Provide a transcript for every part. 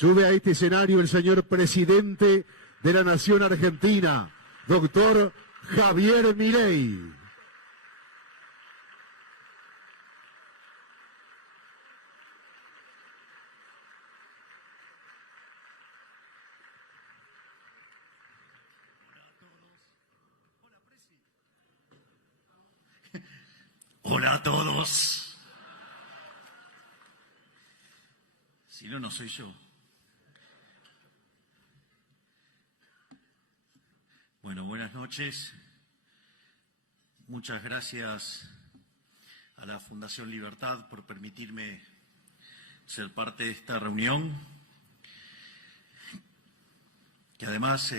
Sube a este escenario el señor presidente de la Nación Argentina, doctor Javier Milei. Hola a todos. Si no, no soy yo. Bueno, buenas noches. Muchas gracias a la Fundación Libertad por permitirme ser parte de esta reunión, que además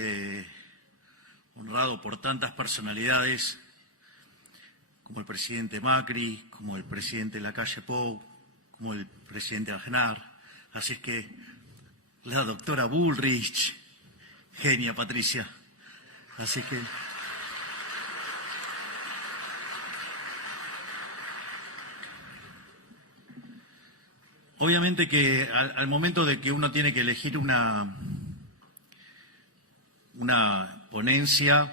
honrado por tantas personalidades como el presidente Macri, como el presidente Lacalle Pou, como el presidente Aznar. Así es que la doctora Bullrich, genia Patricia. Así que obviamente que al momento de que uno tiene que elegir una ponencia,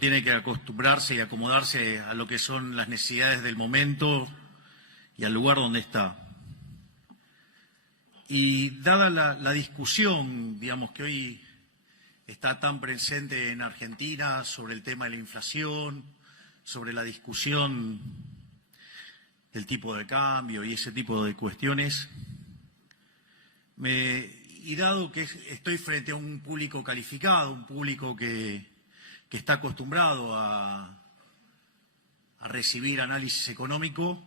tiene que acostumbrarse y acomodarse a lo que son las necesidades del momento y al lugar donde está. Y dada la discusión, digamos, que hoy está tan presente en Argentina sobre el tema de la inflación, sobre la discusión del tipo de cambio y ese tipo de cuestiones, y dado que estoy frente a un público calificado, un público que está acostumbrado a recibir análisis económico,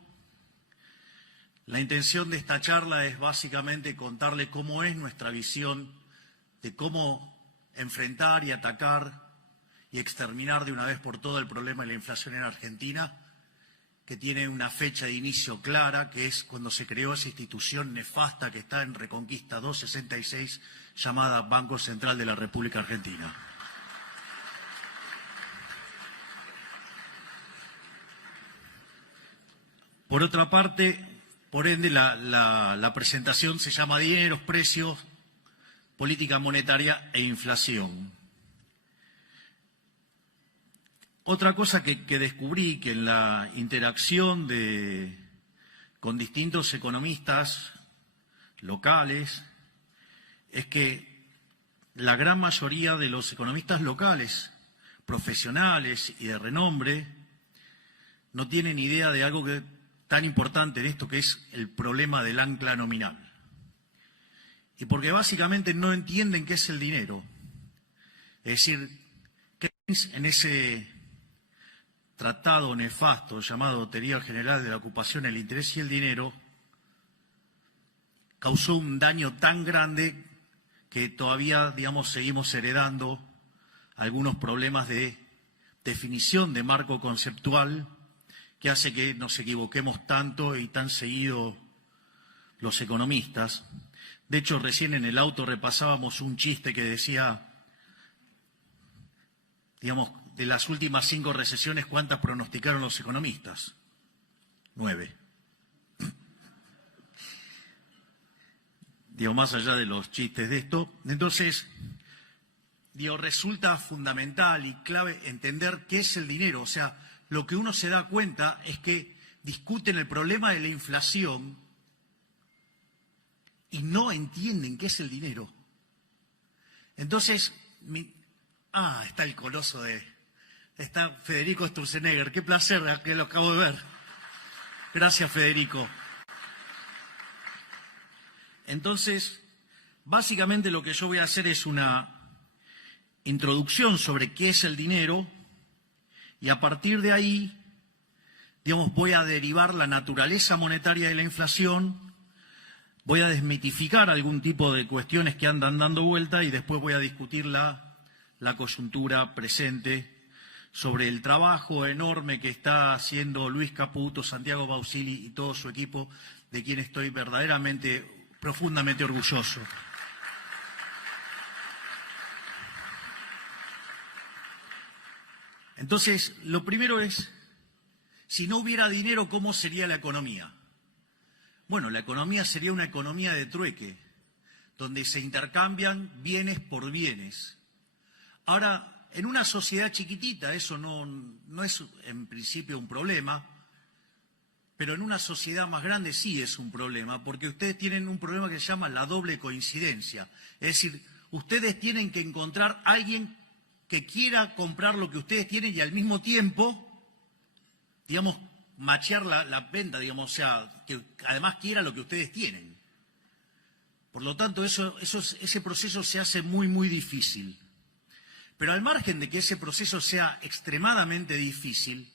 la intención de esta charla es básicamente contarle cómo es nuestra visión de cómo enfrentar y atacar y exterminar de una vez por todas el problema de la inflación en Argentina, que tiene una fecha de inicio clara, que es cuando se creó esa institución nefasta que está en Reconquista 266, llamada Banco Central de la República Argentina. Por otra parte, por ende, la presentación se llama Dineros, Precios, Política Monetaria e Inflación. Otra cosa que descubrí, que en la interacción con distintos economistas locales, es que la gran mayoría de los economistas locales, profesionales y de renombre, no tienen idea de algo tan importante en esto, que es el problema del ancla nominal. Y porque básicamente no entienden qué es el dinero. Es decir, Keynes, en ese tratado nefasto llamado Teoría General de la Ocupación, el Interés y el Dinero, causó un daño tan grande que todavía, digamos, seguimos heredando algunos problemas de definición de marco conceptual que hace que nos equivoquemos tanto y tan seguido los economistas. De hecho, recién en el auto repasábamos un chiste que decía, digamos, de las últimas 5 recesiones, ¿cuántas pronosticaron los economistas? 9. Digo, más allá de los chistes de esto, entonces, digo, resulta fundamental y clave entender qué es el dinero. O sea, lo que uno se da cuenta es que discuten el problema de la inflación y no entienden qué es el dinero. Entonces, está el coloso está Federico Sturzenegger. Qué placer, que lo acabo de ver. Gracias, Federico. Entonces, básicamente lo que yo voy a hacer es una introducción sobre qué es el dinero y a partir de ahí, digamos, voy a derivar la naturaleza monetaria de la inflación, voy a desmitificar algún tipo de cuestiones que andan dando vuelta y después voy a discutir la coyuntura presente sobre el trabajo enorme que está haciendo Luis Caputo, Santiago Bausili y todo su equipo, de quien estoy verdaderamente, profundamente orgulloso. Entonces, lo primero es, si no hubiera dinero, ¿cómo sería la economía? Bueno, la economía sería una economía de trueque, donde se intercambian bienes por bienes. Ahora, en una sociedad chiquitita eso no es en principio un problema, pero en una sociedad más grande sí es un problema, porque ustedes tienen un problema que se llama la doble coincidencia. Es decir, ustedes tienen que encontrar a alguien que quiera comprar lo que ustedes tienen y al mismo tiempo, digamos, machear la venta, digamos, o sea, que además quiera lo que ustedes tienen. Por lo tanto, ese proceso se hace muy, muy difícil. Pero al margen de que ese proceso sea extremadamente difícil,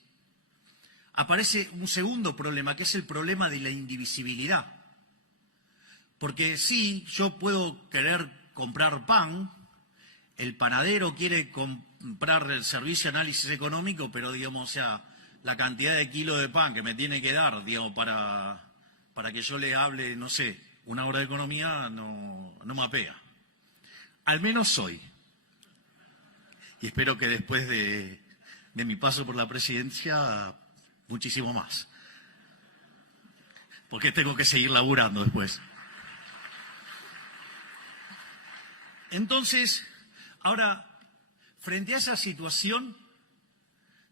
aparece un segundo problema, que es el problema de la indivisibilidad. Porque sí, yo puedo querer comprar pan, el panadero quiere comprar el servicio de análisis económico, pero, digamos, o sea, la cantidad de kilos de pan que me tiene que dar, digamos, para que yo le hable, no sé, una hora de economía, no me apea. Al menos hoy. Y espero que después de mi paso por la presidencia, muchísimo más. Porque tengo que seguir laburando después. Entonces, ahora, frente a esa situación,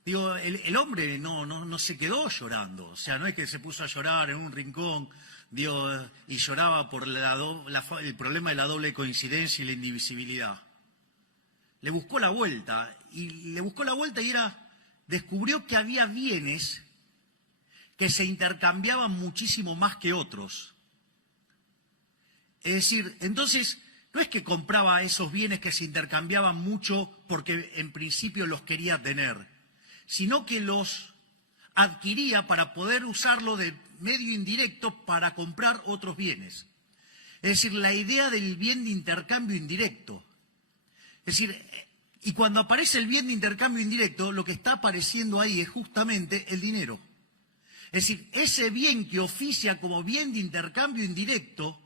digo, el hombre no se quedó llorando. O sea, no es que se puso a llorar en un rincón, digo, y lloraba por el problema de la doble coincidencia y la indivisibilidad. Le buscó la vuelta y descubrió que había bienes que se intercambiaban muchísimo más que otros. Es decir, entonces, no es que compraba esos bienes que se intercambiaban mucho porque en principio los quería tener, sino que los adquiría para poder usarlo de medio indirecto para comprar otros bienes. Es decir, la idea del bien de intercambio indirecto. Es decir, y cuando aparece el bien de intercambio indirecto, lo que está apareciendo ahí es justamente el dinero. Es decir, ese bien que oficia como bien de intercambio indirecto,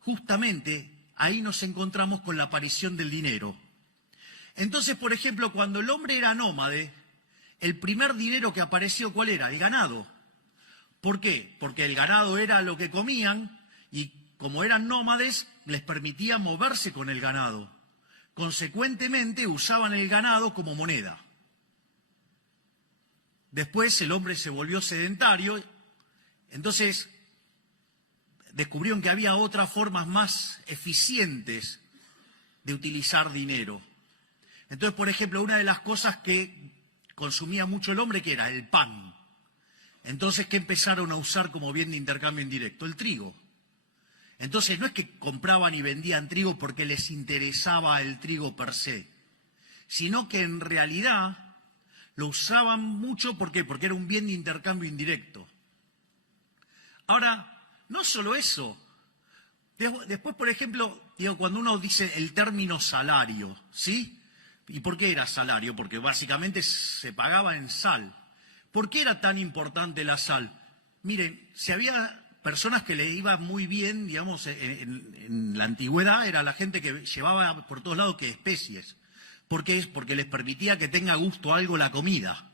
justamente ahí nos encontramos con la aparición del dinero. Entonces, por ejemplo, cuando el hombre era nómade, el primer dinero que apareció, ¿cuál era? El ganado. ¿Por qué? Porque el ganado era lo que comían y como eran nómades, les permitía moverse con el ganado. Consecuentemente, usaban el ganado como moneda. Después el hombre se volvió sedentario, entonces descubrieron que había otras formas más eficientes de utilizar dinero. Entonces, por ejemplo, una de las cosas que consumía mucho el hombre, que era el pan. Entonces, ¿qué empezaron a usar como bien de intercambio indirecto? El trigo. Entonces, no es que compraban y vendían trigo porque les interesaba el trigo per se, sino que en realidad lo usaban mucho, ¿por qué? Porque era un bien de intercambio indirecto. Ahora, no solo eso. Después, por ejemplo, digo, cuando uno dice el término salario, ¿sí? ¿Y por qué era salario? Porque básicamente se pagaba en sal. ¿Por qué era tan importante la sal? Miren, si había personas que le iba muy bien, digamos, en la antigüedad, era la gente que llevaba por todos lados que especies. ¿Por qué? Porque les permitía que tenga gusto algo la comida.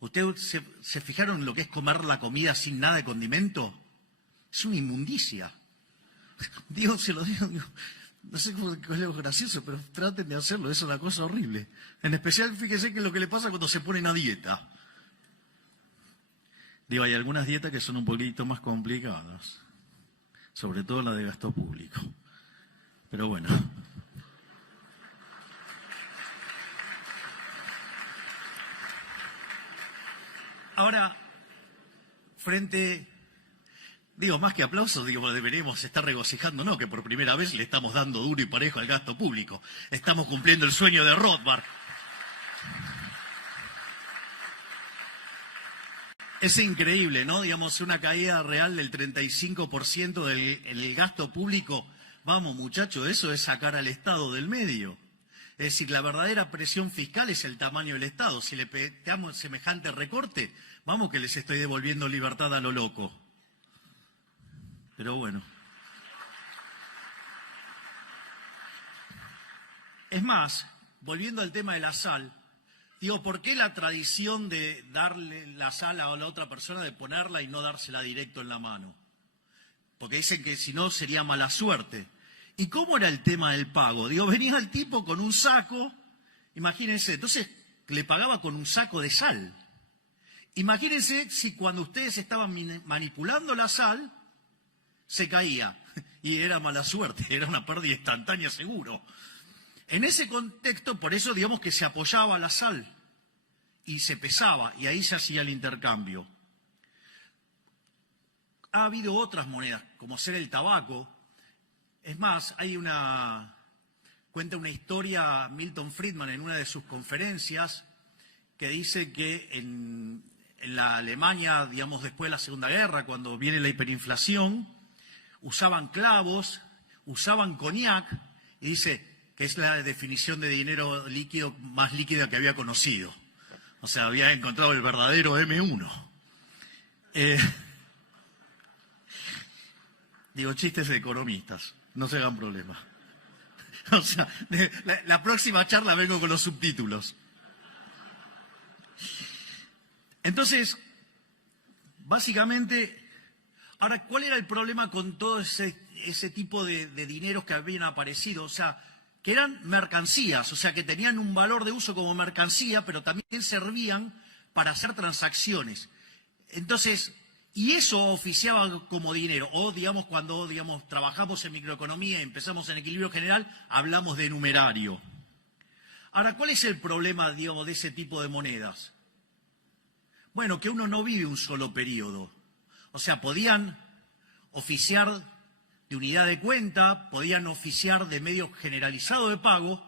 ¿Ustedes se fijaron en lo que es comer la comida sin nada de condimento? Es una inmundicia. Digo, se lo digo, no sé cómo es lo gracioso, pero traten de hacerlo, es una cosa horrible. En especial, fíjense que es lo que le pasa cuando se ponen a dieta. Digo, hay algunas dietas que son un poquito más complicadas, sobre todo la de gasto público. Pero bueno. Ahora, más que aplausos, deberíamos estar regocijándonos que por primera vez le estamos dando duro y parejo al gasto público. Estamos cumpliendo el sueño de Rothbard. Es increíble, ¿no? Una caída real del 35% en el gasto público. Vamos, muchachos, eso es sacar al Estado del medio. Es decir, la verdadera presión fiscal es el tamaño del Estado. Si le pegamos semejante recorte, vamos que les estoy devolviendo libertad a lo loco. Pero bueno. Es más, volviendo al tema de la sal, ¿por qué la tradición de darle la sal a la otra persona, de ponerla y no dársela directo en la mano? Porque dicen que si no sería mala suerte. ¿Y cómo era el tema del pago? Digo, venía el tipo con un saco, imagínense, entonces le pagaba con un saco de sal. Imagínense si cuando ustedes estaban manipulando la sal, se caía. Y era mala suerte, era una pérdida instantánea seguro. En ese contexto, por eso digamos que se apoyaba la sal y se pesaba, y ahí se hacía el intercambio. Ha habido otras monedas, como ser el tabaco. Es más, cuenta una historia Milton Friedman en una de sus conferencias que dice que en la Alemania, digamos, después de la Segunda Guerra, cuando viene la hiperinflación, usaban clavos, usaban coñac, y dice que es la definición de dinero líquido más líquida que había conocido. O sea, había encontrado el verdadero M1. Digo, chistes de economistas, no se hagan problema. O sea, la próxima charla vengo con los subtítulos. Entonces, básicamente, ahora, ¿cuál era el problema con todo ese tipo de dineros que habían aparecido? O sea, que eran mercancías, o sea, que tenían un valor de uso como mercancía, pero también servían para hacer transacciones. Entonces, y eso oficiaba como dinero. O, digamos, cuando trabajamos en microeconomía y empezamos en equilibrio general, hablamos de numerario. Ahora, ¿cuál es el problema, digamos, de ese tipo de monedas? Bueno, que uno no vive un solo periodo. O sea, podían oficiar de unidad de cuenta, podían oficiar de medio generalizado de pago,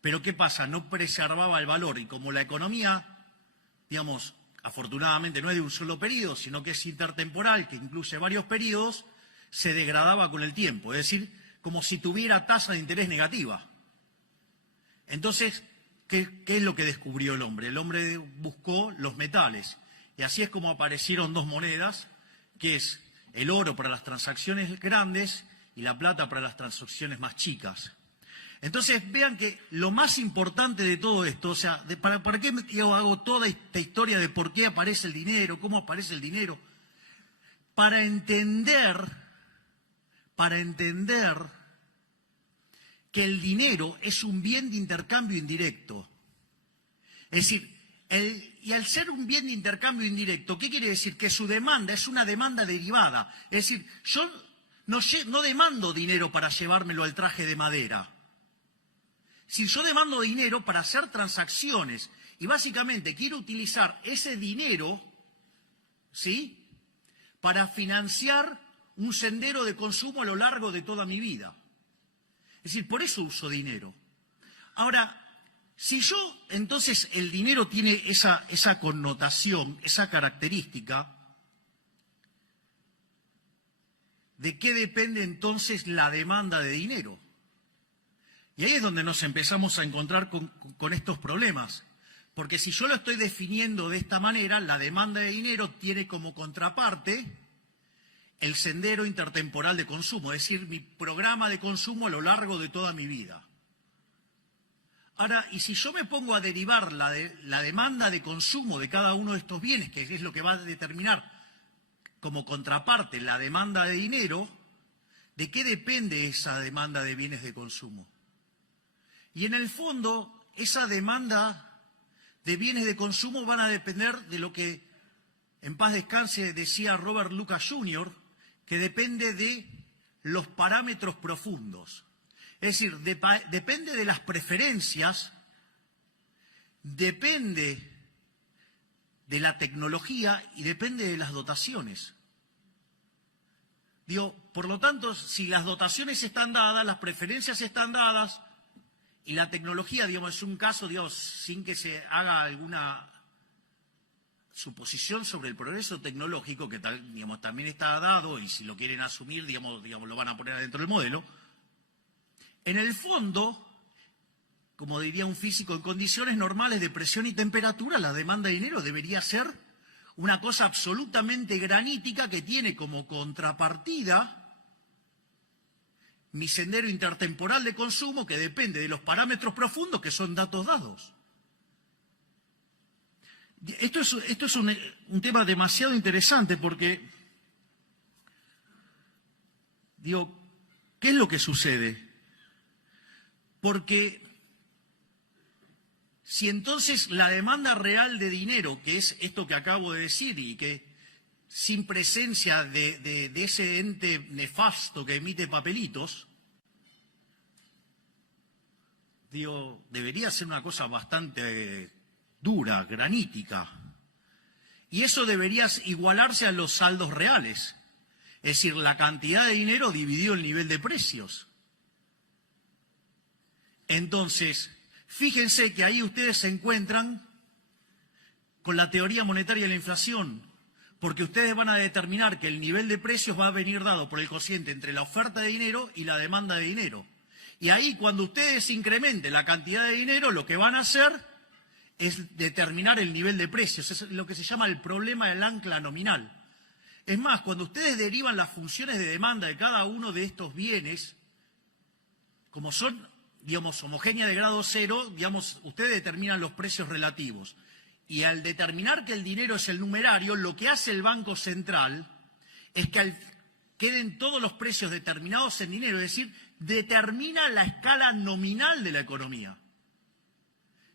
pero ¿qué pasa? No preservaba el valor. Y como la economía, digamos, afortunadamente no es de un solo periodo, sino que es intertemporal, que incluye varios periodos, se degradaba con el tiempo. Es decir, como si tuviera tasa de interés negativa. Entonces, ¿qué es lo que descubrió el hombre? El hombre buscó los metales. Y así es como aparecieron dos monedas, que es el oro para las transacciones grandes y la plata para las transacciones más chicas. Entonces, vean que lo más importante de todo esto, o sea, ¿para qué yo hago toda esta historia de por qué aparece el dinero, cómo aparece el dinero? Para entender que el dinero es un bien de intercambio indirecto. Es decir, y al ser un bien de intercambio indirecto, ¿qué quiere decir? Que su demanda es una demanda derivada. Es decir, yo no demando dinero para llevármelo al traje de madera. Si yo demando dinero para hacer transacciones y básicamente quiero utilizar ese dinero, ¿sí?, para financiar un sendero de consumo a lo largo de toda mi vida. Es decir, por eso uso dinero. Ahora, si yo, entonces, el dinero tiene esa connotación, esa característica, ¿de qué depende entonces la demanda de dinero? Y ahí es donde nos empezamos a encontrar con estos problemas. Porque si yo lo estoy definiendo de esta manera, la demanda de dinero tiene como contraparte el sendero intertemporal de consumo, es decir, mi programa de consumo a lo largo de toda mi vida. Ahora, y si yo me pongo a derivar la demanda de consumo de cada uno de estos bienes, que es lo que va a determinar como contraparte la demanda de dinero, ¿de qué depende esa demanda de bienes de consumo? Y en el fondo, esa demanda de bienes de consumo van a depender de lo que, en paz descanse, decía Robert Lucas Jr., que depende de los parámetros profundos. Es decir, depende de las preferencias, depende de la tecnología y depende de las dotaciones. Digo, por lo tanto, si las dotaciones están dadas, las preferencias están dadas y la tecnología, digamos, es un caso, digamos, sin que se haga alguna suposición sobre el progreso tecnológico, que digamos, también está dado y si lo quieren asumir, digamos, lo van a poner adentro del modelo. En el fondo, como diría un físico, en condiciones normales de presión y temperatura, la demanda de dinero debería ser una cosa absolutamente granítica que tiene como contrapartida mi sendero intertemporal de consumo que depende de los parámetros profundos que son datos dados. Esto es un tema demasiado interesante porque, digo, ¿Qué es lo que sucede? Porque si entonces la demanda real de dinero, que es esto que acabo de decir y que sin presencia de ese ente nefasto que emite papelitos, digo, debería ser una cosa bastante dura, granítica. Y eso debería igualarse a los saldos reales. Es decir, la cantidad de dinero dividido el nivel de precios. Entonces, fíjense que ahí ustedes se encuentran con la teoría monetaria de la inflación, porque ustedes van a determinar que el nivel de precios va a venir dado por el cociente entre la oferta de dinero y la demanda de dinero. Y ahí, cuando ustedes incrementen la cantidad de dinero, lo que van a hacer es determinar el nivel de precios. Es lo que se llama el problema del ancla nominal. Es más, cuando ustedes derivan las funciones de demanda de cada uno de estos bienes, como son, digamos, homogéneas de grado cero, digamos, ustedes determinan los precios relativos. Y al determinar que el dinero es el numerario, lo que hace el Banco Central es que queden todos los precios determinados en dinero, es decir, determina la escala nominal de la economía.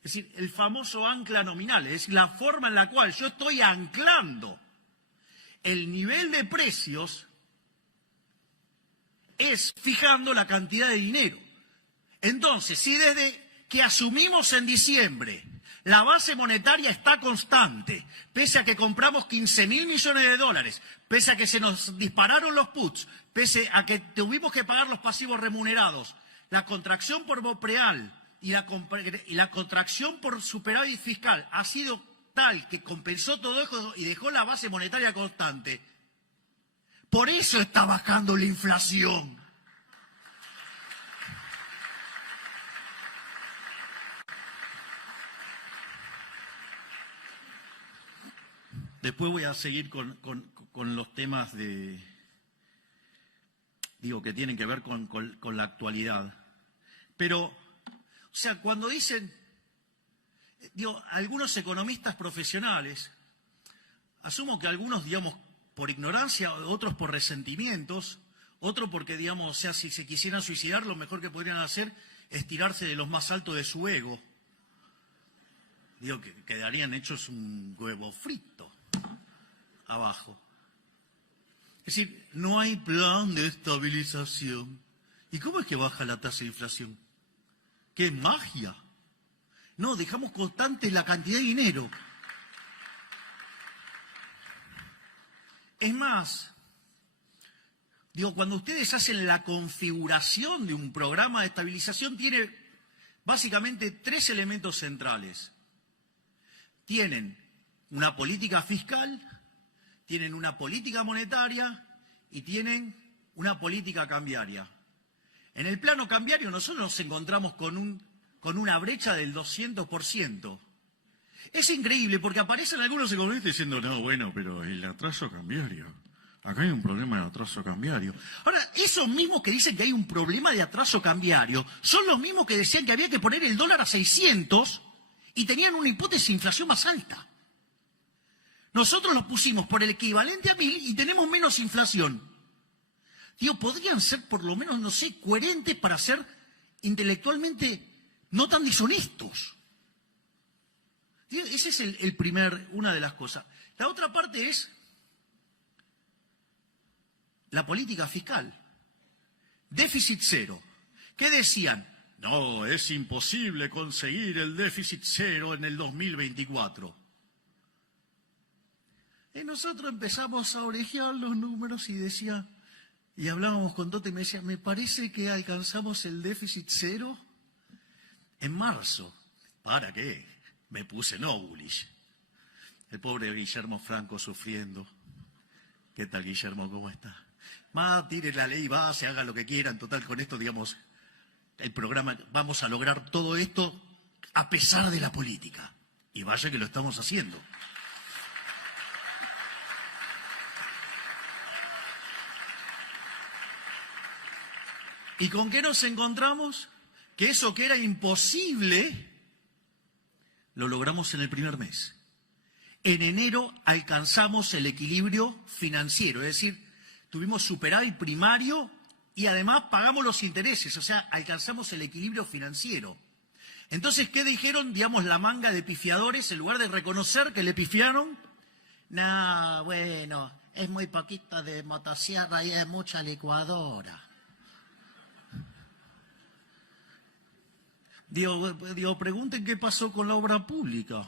Es decir, el famoso ancla nominal, es decir, la forma en la cual yo estoy anclando el nivel de precios es fijando la cantidad de dinero. Entonces, si desde que asumimos en diciembre la base monetaria está constante, pese a que compramos 15.000 millones de dólares, pese a que se nos dispararon los puts, pese a que tuvimos que pagar los pasivos remunerados, la contracción por BOPREAL y la contracción por superávit fiscal ha sido tal que compensó todo eso y dejó la base monetaria constante. Por eso está bajando la inflación. Después voy a seguir con los temas que tienen que ver con la actualidad. Pero, o sea, cuando dicen, algunos economistas profesionales, asumo que algunos, digamos, por ignorancia, otros por resentimientos, otros porque, digamos, o sea, si se quisieran suicidar, lo mejor que podrían hacer es tirarse de los más altos de su ego. Que quedarían hechos un huevo frito abajo. Es decir, no hay plan de estabilización. ¿Y cómo es que baja la tasa de inflación? ¡Qué magia! No, dejamos constante la cantidad de dinero. Es más, cuando ustedes hacen la configuración de un programa de estabilización, tiene básicamente 3 elementos centrales. Tienen una política fiscal, tienen una política monetaria y tienen una política cambiaria. En el plano cambiario nosotros nos encontramos con una brecha del 200%. Es increíble porque aparecen algunos economistas diciendo, no, bueno, pero el atraso cambiario. Acá hay un problema de atraso cambiario. Ahora, esos mismos que dicen que hay un problema de atraso cambiario son los mismos que decían que había que poner el dólar a 600 y tenían una hipótesis de inflación más alta. Nosotros lo pusimos por el equivalente a 1000 y tenemos menos inflación. Podrían ser por lo menos, no sé, coherentes para ser intelectualmente no tan deshonestos. Ese es una de las cosas. La otra parte es la política fiscal. Déficit cero. ¿Qué decían? No, es imposible conseguir el déficit cero en el 2024. Y nosotros empezamos a orejear los números y hablábamos con Tota y me decía, me parece que alcanzamos el déficit cero en marzo. ¿Para qué? Me puse no bullish. El pobre Guillermo Franco sufriendo. ¿Qué tal, Guillermo? ¿Cómo está? Tire la ley base, haga lo que quieran. Total, con esto, digamos, el programa, vamos a lograr todo esto a pesar de la política. Y vaya que lo estamos haciendo. ¿Y con qué nos encontramos? Que eso que era imposible, lo logramos en el primer mes. En enero alcanzamos el equilibrio financiero, es decir, tuvimos superávit primario y además pagamos los intereses, o sea, alcanzamos el equilibrio financiero. Entonces, ¿qué dijeron, digamos, la manga de pifiadores? En lugar de reconocer que le pifiaron, no, bueno, es muy poquito de motosierra y es mucha licuadora. Digo, pregunten qué pasó con la obra pública.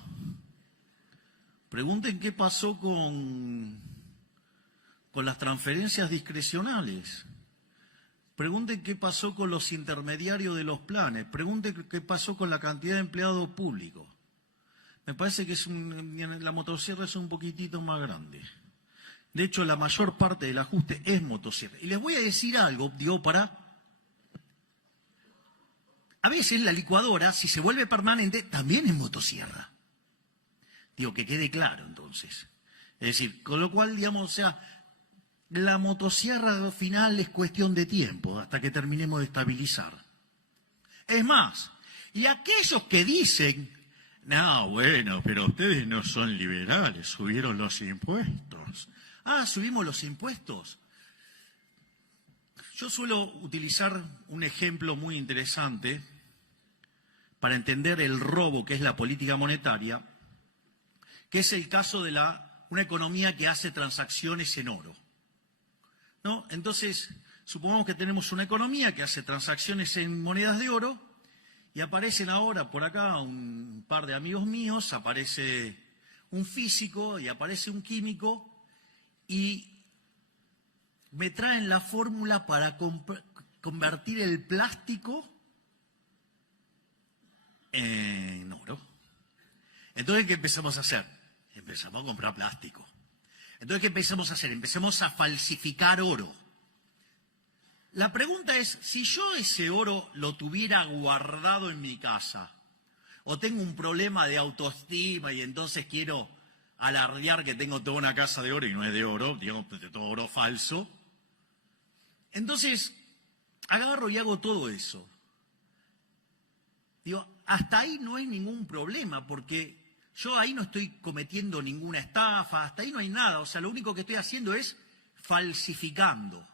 Pregunten qué pasó con las transferencias discrecionales. Pregunten qué pasó con los intermediarios de los planes. Pregunten qué pasó con la cantidad de empleados públicos. Me parece que la motosierra es un poquitito más grande. De hecho, la mayor parte del ajuste es motosierra. Y les voy a decir algo, a veces la licuadora, si se vuelve permanente, también es motosierra. Que quede claro, entonces. Es decir, con lo cual, digamos, o sea, la motosierra final es cuestión de tiempo, hasta que terminemos de estabilizar. Es más, y aquellos que dicen, no, bueno, pero ustedes no son liberales, subieron los impuestos. Ah, ¿subimos los impuestos? Yo suelo utilizar un ejemplo muy interesante para entender el robo que es la política monetaria, que es el caso de una economía que hace transacciones en oro, ¿no? Entonces, supongamos que tenemos una economía que hace transacciones en monedas de oro y aparecen ahora por acá un par de amigos míos, aparece un físico y aparece un químico y me traen la fórmula para convertir el plástico en oro. Entonces, ¿qué empezamos a hacer? Empezamos a comprar plástico. Entonces, ¿qué empezamos a hacer? Empezamos a falsificar oro. La pregunta es, si yo ese oro lo tuviera guardado en mi casa, o tengo un problema de autoestima y entonces quiero alardear que tengo toda una casa de oro y no es de oro, digamos, de todo oro falso, entonces agarro y hago todo eso. Hasta ahí no hay ningún problema, porque yo ahí no estoy cometiendo ninguna estafa, hasta ahí no hay nada. O sea, lo único que estoy haciendo es falsificando.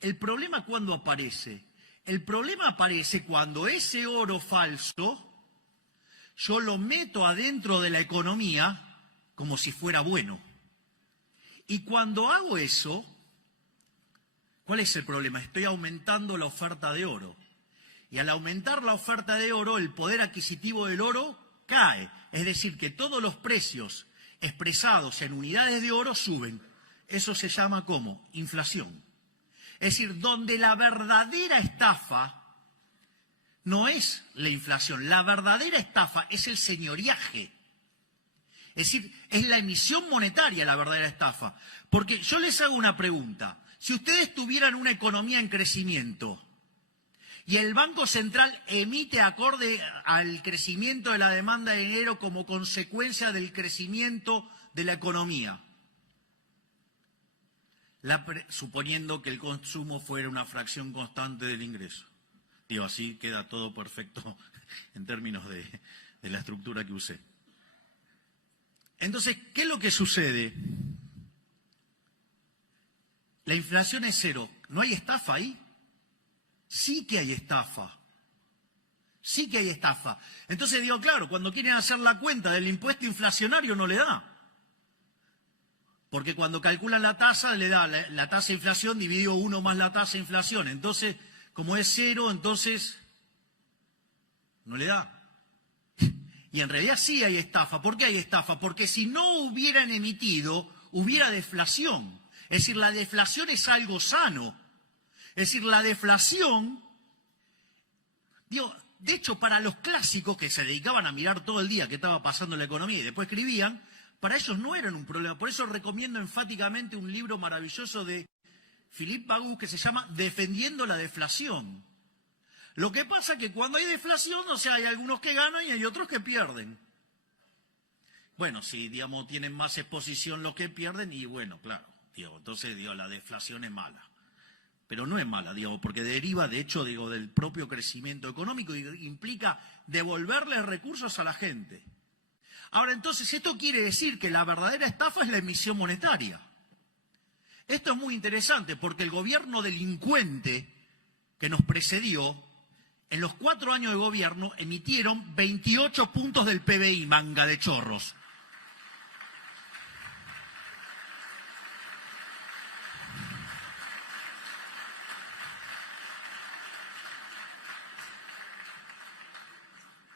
¿El problema cuándo aparece? El problema aparece cuando ese oro falso yo lo meto adentro de la economía como si fuera bueno. Y cuando hago eso, ¿cuál es el problema? Estoy aumentando la oferta de oro. Y al aumentar la oferta de oro, el poder adquisitivo del oro cae. Es decir, que todos los precios expresados en unidades de oro suben. Eso se llama ¿cómo? Inflación. Es decir, donde la verdadera estafa no es la inflación, la verdadera estafa es el señoriaje. Es decir, es la emisión monetaria la verdadera estafa. Porque yo les hago una pregunta. Si ustedes tuvieran una economía en crecimiento y el Banco Central emite acorde al crecimiento de la demanda de dinero como consecuencia del crecimiento de la economía, suponiendo que el consumo fuera una fracción constante del ingreso. Así queda todo perfecto en términos de la estructura que usé. Entonces, ¿qué es lo que sucede? La inflación es cero. ¿No hay estafa ahí? Sí que hay estafa. Sí que hay estafa. Entonces claro, cuando quieren hacer la cuenta del impuesto inflacionario no le da. Porque cuando calculan la tasa, le da la tasa de inflación dividido 1 más la tasa de inflación. Entonces, como es cero, entonces no le da. Y en realidad sí hay estafa. ¿Por qué hay estafa? Porque si no hubieran emitido, hubiera deflación. Es decir, la deflación es algo sano. Es decir, la deflación, de hecho, para los clásicos que se dedicaban a mirar todo el día qué estaba pasando en la economía y después escribían, para ellos no eran un problema. Por eso recomiendo enfáticamente un libro maravilloso de Philippe Bagus que se llama Defendiendo la deflación. Lo que pasa es que cuando hay deflación, o sea, hay algunos que ganan y hay otros que pierden. Bueno, si, tienen más exposición los que pierden, y bueno, claro, entonces, la deflación es mala. Pero no es mala, porque deriva, de hecho, del propio crecimiento económico y implica devolverle recursos a la gente. Ahora, entonces, esto quiere decir que la verdadera estafa es la emisión monetaria. Esto es muy interesante porque el gobierno delincuente que nos precedió, en los 4 años de gobierno emitieron 28 puntos del PBI, manga de chorros.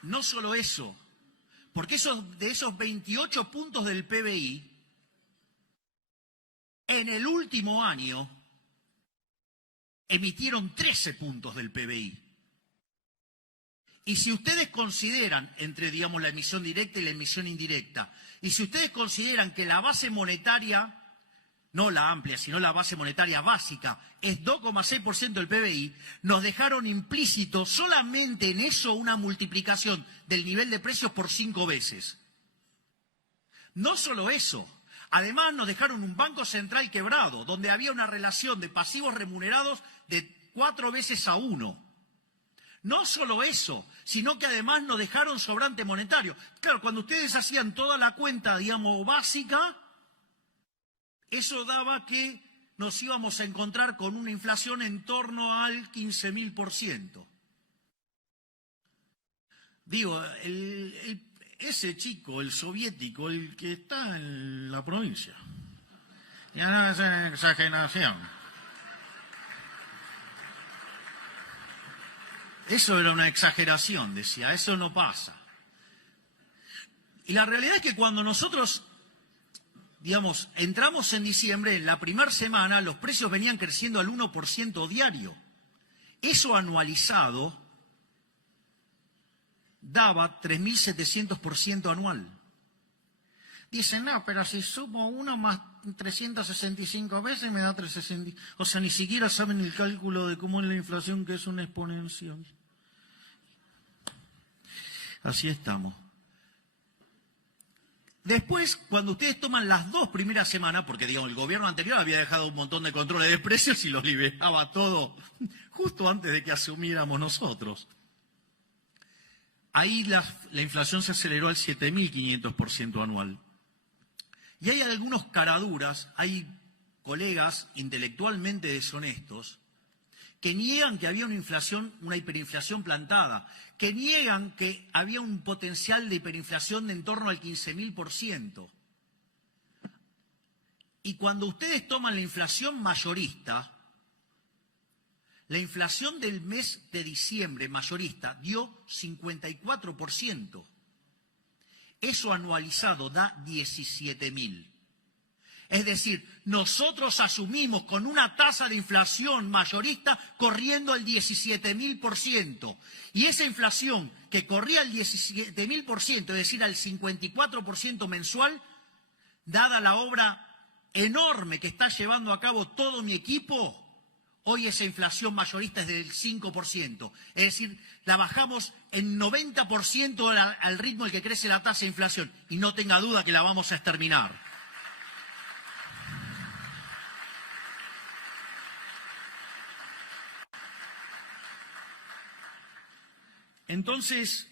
No solo eso, porque de esos 28 puntos del PBI, en el último año emitieron 13 puntos del PBI. Y si ustedes consideran, entre, digamos, la emisión directa y la emisión indirecta, y si ustedes consideran que la base monetaria, no la amplia, sino la base monetaria básica, es 2,6% del PBI, nos dejaron implícito solamente en eso una multiplicación del nivel de precios por 5 veces. No solo eso, además nos dejaron un banco central quebrado, donde había una relación de pasivos remunerados de 4 veces a 1. No solo eso, sino que además nos dejaron sobrante monetario. Claro, cuando ustedes hacían toda la cuenta, digamos, básica, eso daba que nos íbamos a encontrar con una inflación en torno al 15.000%. Digo, ese chico, el soviético, el que está en la provincia, ya no es exageración. Eso era una exageración, decía, eso no pasa. Y la realidad es que cuando nosotros, digamos, entramos en diciembre, en la primera semana, los precios venían creciendo al 1% diario. Eso anualizado daba 3.700% anual. Dicen, no, pero si sumo 1 más 365 veces me da 360. O sea, ni siquiera saben el cálculo de cómo es la inflación, que es una exponencial. Así estamos. Después, cuando ustedes toman las 2 primeras semanas, porque digamos el gobierno anterior había dejado un montón de controles de precios y los liberaba todo justo antes de que asumiéramos nosotros. Ahí la inflación se aceleró al 7.500% anual. Y hay algunos caraduras, hay colegas intelectualmente deshonestos que niegan que había una hiperinflación plantada, que niegan que había un potencial de hiperinflación de en torno al 15.000%. Y cuando ustedes toman la inflación mayorista, la inflación del mes de diciembre mayorista dio 54%. Eso anualizado da 17.000. Es decir, nosotros asumimos con una tasa de inflación mayorista corriendo el 17.000%. Y esa inflación que corría el 17.000%, es decir, al 54% mensual, dada la obra enorme que está llevando a cabo todo mi equipo, hoy esa inflación mayorista es del 5%. Es decir, la bajamos en 90% al ritmo al que crece la tasa de inflación. Y no tenga duda que la vamos a exterminar. Entonces,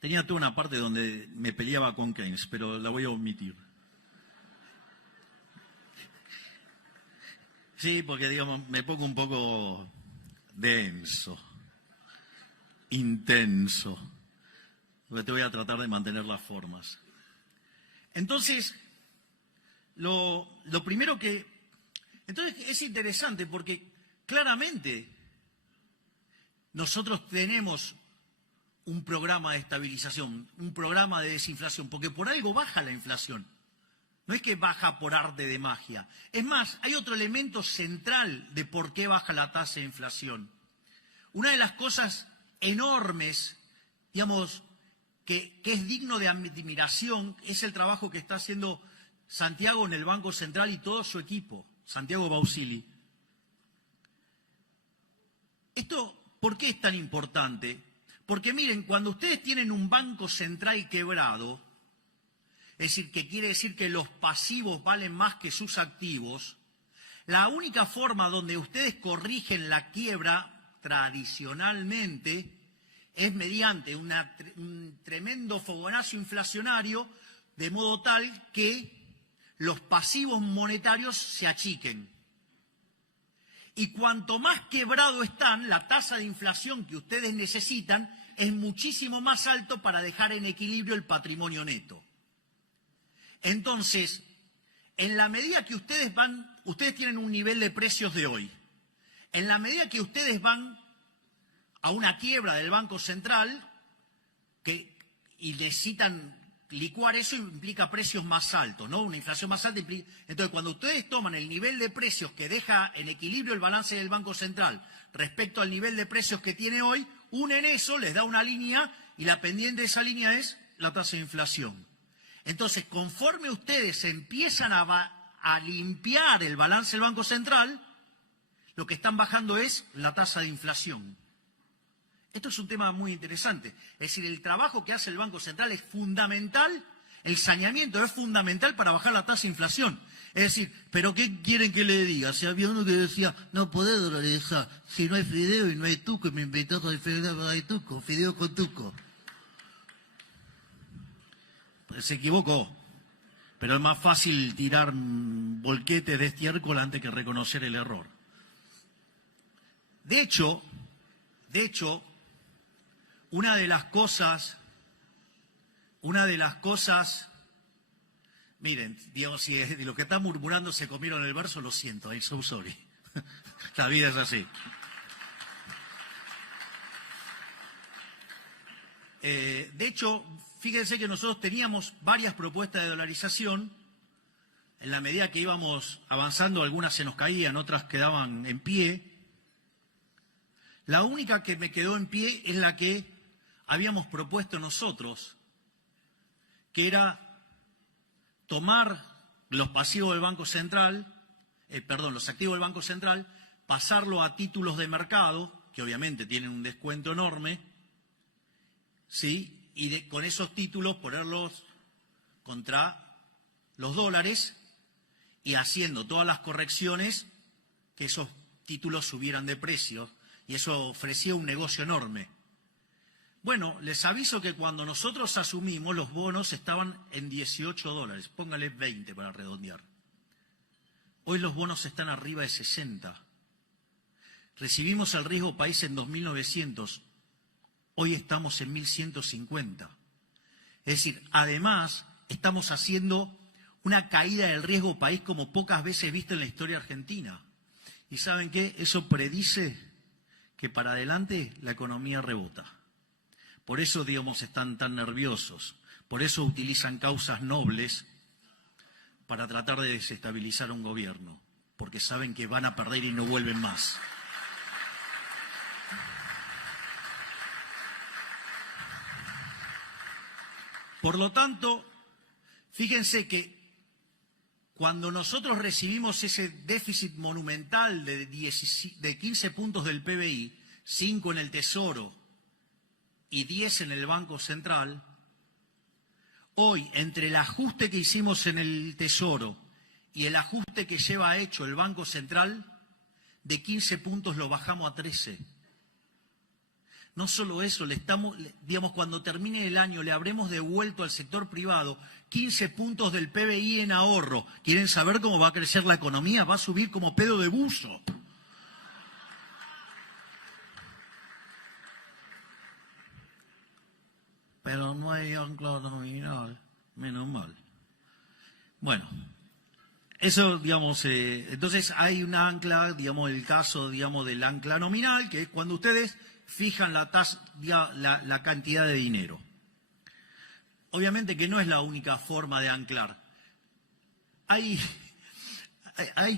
tenía toda una parte donde me peleaba con Keynes, pero la voy a omitir. Sí, porque digamos, me pongo un poco denso, intenso, porque te voy a tratar de mantener las formas. Entonces, lo primero que... Entonces es interesante porque claramente nosotros tenemos un programa de estabilización, un programa de desinflación, porque por algo baja la inflación. No es que baja por arte de magia. Es más, hay otro elemento central de por qué baja la tasa de inflación. Una de las cosas enormes, digamos, que es digno de admiración, es el trabajo que está haciendo Santiago en el Banco Central y todo su equipo, Santiago Bausili. ¿Esto por qué es tan importante? Porque miren, cuando ustedes tienen un banco central quebrado, es decir, que quiere decir que los pasivos valen más que sus activos, la única forma donde ustedes corrigen la quiebra tradicionalmente es mediante un tremendo fogonazo inflacionario de modo tal que los pasivos monetarios se achiquen. Y cuanto más quebrado están, la tasa de inflación que ustedes necesitan es muchísimo más alto para dejar en equilibrio el patrimonio neto. Entonces, en la medida que ustedes tienen un nivel de precios de hoy, en la medida que ustedes van a una quiebra del Banco Central y necesitan licuar eso, implica precios más altos, ¿no? Una inflación más alta implica... Entonces, cuando ustedes toman el nivel de precios que deja en equilibrio el balance del Banco Central respecto al nivel de precios que tiene hoy, unen eso, les da una línea y la pendiente de esa línea es la tasa de inflación. Entonces, conforme ustedes empiezan a limpiar el balance del Banco Central, lo que están bajando es la tasa de inflación. Esto es un tema muy interesante. Es decir, el trabajo que hace el Banco Central es fundamental, el saneamiento es fundamental para bajar la tasa de inflación. Es decir, ¿pero qué quieren que le diga? Si había uno que decía, no podés dolarizar, si no hay fideo y no hay tuco, y me invitó a fideo, hay tuco, fideo con tuco. Pues se equivocó. Pero es más fácil tirar volquetes de estiércol antes que reconocer el error. De hecho, una de las cosas, miren, digamos, si lo que están murmurando se comieron el verso, lo siento, I'm so sorry. La vida es así. De hecho, fíjense que nosotros teníamos varias propuestas de dolarización. En la medida que íbamos avanzando, algunas se nos caían, otras quedaban en pie. La única que me quedó en pie es la que habíamos propuesto nosotros, que era tomar los pasivos del Banco Central, los activos del Banco Central, pasarlo a títulos de mercado, que obviamente tienen un descuento enorme, ¿sí? Y con esos títulos ponerlos contra los dólares y haciendo todas las correcciones que esos títulos subieran de precio, y eso ofrecía un negocio enorme. Bueno, les aviso que cuando nosotros asumimos, los bonos estaban en $18, póngale 20 para redondear. Hoy los bonos están arriba de 60. Recibimos el riesgo país en 2.900, hoy estamos en 1.150. Es decir, además, estamos haciendo una caída del riesgo país como pocas veces visto en la historia argentina. ¿Y saben qué? Eso predice que para adelante la economía rebota. Por eso, digamos, están tan nerviosos. Por eso utilizan causas nobles para tratar de desestabilizar a un gobierno. Porque saben que van a perder y no vuelven más. Por lo tanto, fíjense que cuando nosotros recibimos ese déficit monumental de 15 puntos del PBI, 5 en el Tesoro y 10 en el Banco Central, hoy, entre el ajuste que hicimos en el Tesoro y el ajuste que lleva hecho el Banco Central, de 15 puntos lo bajamos a 13. No solo eso, digamos, cuando termine el año le habremos devuelto al sector privado 15 puntos del PBI en ahorro. ¿Quieren saber cómo va a crecer la economía? Va a subir como pedo de buzo. Pero no hay ancla nominal, menos mal. Bueno, eso, digamos, entonces hay una ancla, digamos, el caso, digamos, del ancla nominal, que es cuando ustedes fijan la cantidad de dinero. Obviamente que no es la única forma de anclar. Hay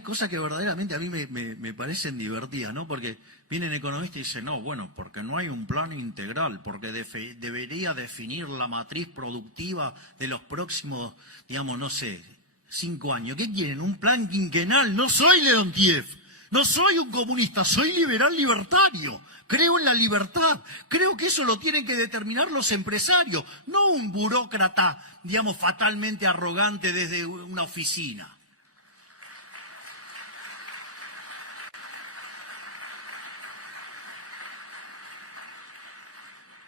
cosas que verdaderamente a mí me parecen divertidas, ¿no? Porque vienen economistas y dicen, no, bueno, porque no hay un plan integral, porque debería definir la matriz productiva de los próximos, digamos, no sé, 5 años. ¿Qué quieren? ¿Un plan quinquenal? No soy Leontiev, no soy un comunista, soy liberal libertario. Creo en la libertad, creo que eso lo tienen que determinar los empresarios, no un burócrata, digamos, fatalmente arrogante desde una oficina.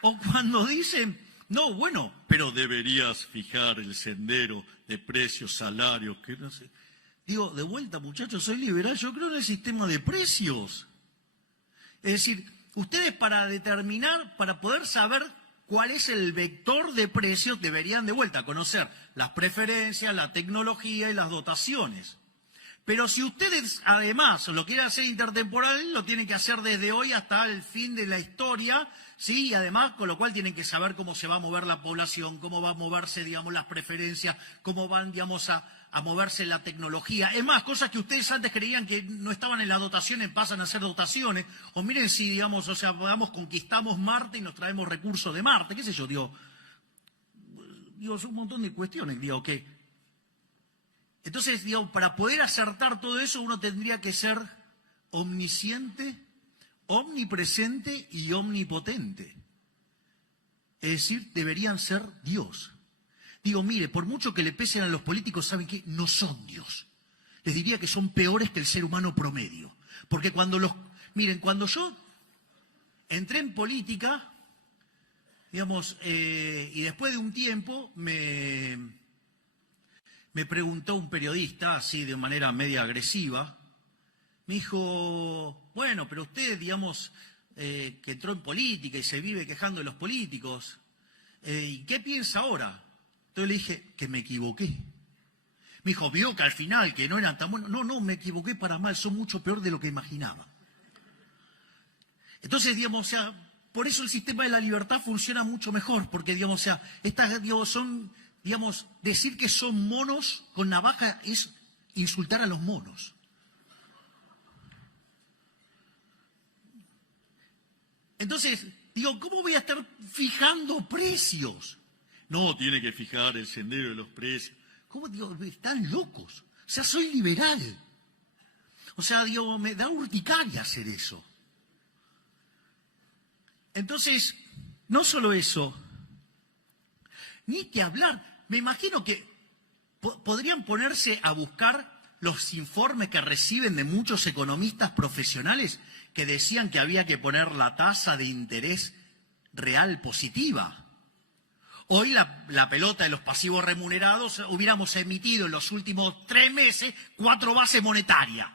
O cuando dicen, No, bueno, pero deberías fijar el sendero de precios, salarios, que no sé. Digo, de vuelta, muchachos, soy liberal, yo creo en el sistema de precios. Es decir, ustedes para determinar, para poder saber cuál es el vector de precios, deberían de vuelta conocer las preferencias, la tecnología y las dotaciones. Pero si ustedes además lo quieren hacer intertemporal, lo tienen que hacer desde hoy hasta el fin de la historia, ¿sí? Y además, con lo cual tienen que saber cómo se va a mover la población, cómo va a moverse, digamos, las preferencias, cómo van, digamos, a moverse la tecnología. Es más, cosas que ustedes antes creían que no estaban en las dotaciones, pasan a ser dotaciones. O miren si, digamos, o sea, vamos, conquistamos Marte y nos traemos recursos de Marte, qué sé yo, digo, un montón de cuestiones, digo, que... Entonces, digamos, para poder acertar todo eso, uno tendría que ser omnisciente, omnipresente y omnipotente. Es decir, deberían ser Dios. Digo, mire, por mucho que le pesen a los políticos, ¿saben qué? No son Dios. Les diría que son peores que el ser humano promedio. Porque miren, cuando yo entré en política, digamos, y después de un tiempo me preguntó un periodista, así de manera media agresiva, me dijo, bueno, pero usted, digamos, que entró en política y se vive quejando de los políticos, ¿y qué piensa ahora? Entonces le dije, que me equivoqué. Me dijo, vio que al final, que no eran tan buenos. No, me equivoqué para mal, son mucho peor de lo que imaginaba. Entonces, digamos, o sea, por eso el sistema de la libertad funciona mucho mejor, porque, digamos, o sea, estas, digamos, decir que son monos con navaja es insultar a los monos. Entonces, digo, ¿cómo voy a estar fijando precios? No, tiene que fijar el sendero de los precios. ¿Cómo? Digo, están locos. O sea, soy liberal. O sea, digo, me da urticaria hacer eso. Entonces, no solo eso, ni que hablar. Me imagino que podrían ponerse a buscar los informes que reciben de muchos economistas profesionales que decían que había que poner la tasa de interés real positiva. Hoy la pelota de los pasivos remunerados, hubiéramos emitido en los últimos 3 meses 4 bases monetarias.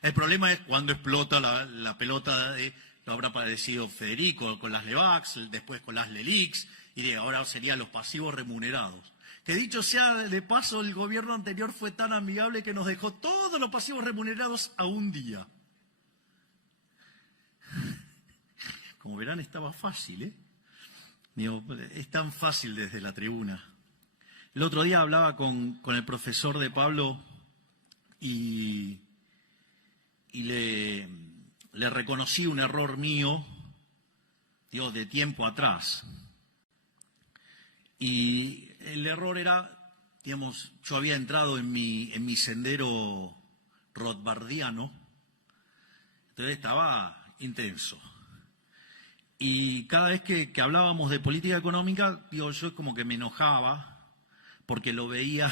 El problema es cuando explota la pelota lo habrá padecido Federico con las LEVAX, después con las LELIX, y ahora serían los pasivos remunerados. Que dicho sea de paso, el gobierno anterior fue tan amigable que nos dejó todos los pasivos remunerados a un día. Como verán, estaba fácil, ¿eh? Digo, es tan fácil desde la tribuna. El otro día hablaba con el profesor de Pablo y le reconocí un error mío, digo, de tiempo atrás. Y el error era, digamos, yo había entrado en mi sendero rothbardiano, entonces estaba intenso. Y cada vez que hablábamos de política económica, digo, yo como que me enojaba porque lo veía